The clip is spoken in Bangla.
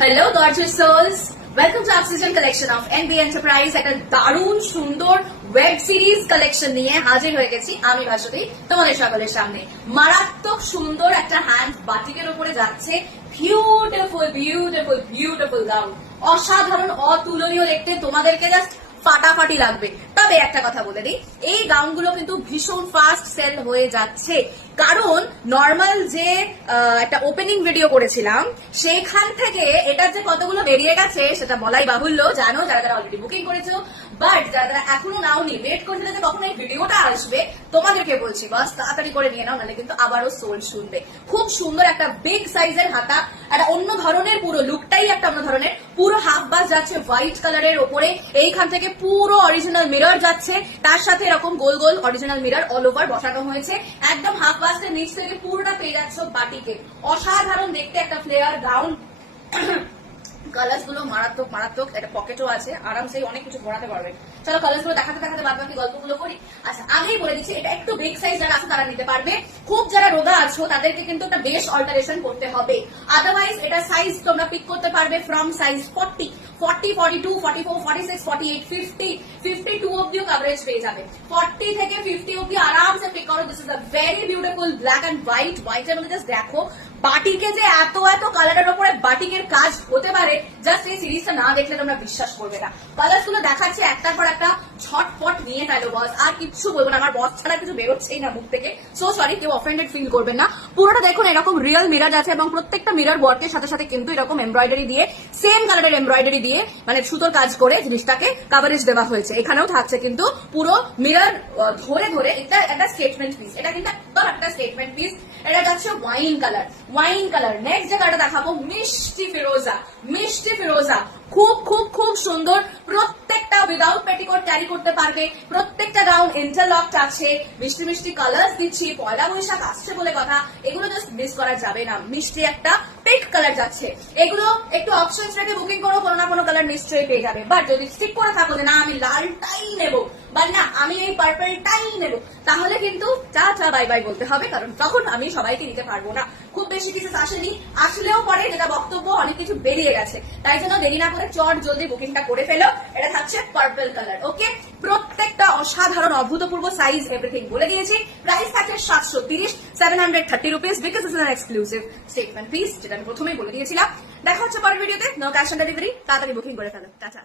Hello gorgeous souls, welcome to oxygen collection of NB enterprise. একটা দারুণ সুন্দর ওয়েব সিরিজ কালেকশন নিয়ে হাজির হয়ে গেছি আমি ভাসুতি তোমাদের সকলের সামনে। মারাত্মক সুন্দর একটা হ্যান্ড বাটিকের উপরে যাচ্ছে বিউটিফুল বিউটিফুল বিউটিফুল গাউন, অসাধারণ অতুলনীয় দেখতে, তোমাদেরকে জাস্ট ফাটাফাটি লাগবে। তবে একটা কথা বলে দিই, এই গাউনগুলো কিন্তু ভীষণ ফাস্ট সেল হয়ে যাচ্ছে, কারণ নর্মাল যে একটা ওপেনিং ভিডিও করেছিলাম সেখান থেকে এটার যে কতগুলো বেরিয়ে গেছে সেটা বলাই বাহুল্য, জানো যারা যারা অলরেডি বুকিং করেছো। বাট যারা যারা এখনো নাওনি, ওয়েট করছিলে যে কখন এই ভিডিওটা আসবে, তোমাদেরকে বলছি বাস তাড়াতাড়ি করে নিয়ে নাও, নাহলে কিন্তু আবারও সোল শুনবে। খুব সুন্দর একটা বিগ সাইজের হাতা, একটা অন্য ধরনের, পুরো লুকটাই একটা অন্য ধরনের। পুরো হাফ বাস যাচ্ছে হোয়াইট কালারের ওপরে, এইখান থেকে পুরো অরিজিনাল মিরর যাচ্ছে, তার সাথে এরকম গোল গোল অরিজিনাল মিরর অল ওভার বসানো হয়েছে। একদম হাফ বাসের নিচ থেকে পুরোটা পেয়ে যাচ্ছ বাটিকে। অসাধারণ দেখতে একটা ফ্লেয়ার গাউন। কালার্স গুলো মারাত্মক মারাত্মক, একটা পকেটও আছে, আরামসে অনেক কিছু ভরাতে পারবে। চলো কালার্স গুলো দেখাতে দেখাতে বাদ বাকি গল্পগুলো করি। আচ্ছা, আগেই বলে দিচ্ছি এটা একটু বিগ সাইজ যারা আছে তারা নিতে পারবে। খুব যারা রোগা আছো তাদেরকে কিন্তু একটা বেশ অল্টারেশন করতে হবে, আদারওয়াইজ এটা সাইজ তোমরা পিক করতে পারবে ফ্রম সাইজ 40, 42, 44, 46, 48, 50, 52 অব্দিও কভারেজ পেয়ে যাবে। 40 থেকে 50 অব্দি আরামসে পিক করো। This is a very beautiful black and white. হোয়াইটের মধ্যে জাস্ট দেখো বাটিকে যে এত এত কালারের উপরে বাটিকের কাজ হতে পারে, জাস্ট এই সিরিজটা না দেখলে তোমরা বিশ্বাস করবে না। কালার্স গুলো দেখাচ্ছে একটার পর একটা, ঝটপট নিয়ে ফেলো বস। আর কিচ্ছু বলবো না, আমার বস ছাড়া কিছু বেরোচ্ছেই না মুখ থেকে। সো সরি, কেউ অফেন্ডেড ফিল করবেন না। পুরোটা দেখুন এরকম রিয়েল মিরর আছে, এবং প্রত্যেকটা মিরর ওয়ার্কের সাথে সাথে কিন্তু এরকম এমব্রয়ডারি দিয়ে, সেম কালারের এমব্রয়ডারি দিয়ে, মানে সুতোর কাজ করে জিনিসটাকে কাভারেজ দেওয়া হয়েছে। এখানেও থাকছে কিন্তু পুরো মিরর ধরে ধরে। এটা একটা স্টেটমেন্ট পিস, এটা কিন্তু একদম একটা স্টেটমেন্ট পিস। এটা যাচ্ছে wine colour, wine colour. Next যে কালারটা দেখাবো মিষ্টি ফিরোজা, মিষ্টি ফিরোজা। খুব খুব খুব সুন্দর। প্রত্যেকটা উইদাউট পেটিকোট ক্যারি করতে পারবে। প্রত্যেকটা গাউন ইন্টারলকড আছে। মিষ্টি মিষ্টি কালার্স দিচ্ছি, পয়লা বৈশাখ আসছে বলে কথা, এগুলো জাস্ট মিস করা যাবে না। মিষ্টি একটা পিঙ্ক কালার যাচ্ছে। এগুলো একটু অপশনস রেখে বুকিং করো, কোনো না কোনো কালার নিশ্চয়ই পেয়ে যাবে। বাট যদি স্টিক করে থাকো যে না আমি লালটাই নেবো, বা না আমি এই পার্পলটাই নেবো, তাহলে কিন্তু টাটা বাই বাই বলতে হবে, কারণ তখন আমি সবাইকে নিতে পারবো না। খুব বেশি কিছু আসেনি, আসলেও পরে যেটা বক্তব্য অনেক কিছু বেরিয়ে গেছে, তাই জন্য দেরি না করে চট জলদি বুকিংটা করে ফেলো। এটা থাকছে পার্পল কালার। ওকে, প্রত্যেকটা অসাধারণ অভূতপূর্ব সাইজ এভরিথিং বলে দিয়েছি। প্রাইস থাকছে 730, 730 rupees, because it's an exclusive statement piece, যেটা আমি প্রথমেই বলে দিয়েছিলাম। দেখা হচ্ছে পরের ভিডিওতে। নো ক্যাশ অন ডেলিভারি, তাড়াতাড়ি বুকিং করে ফেলো। টাটা।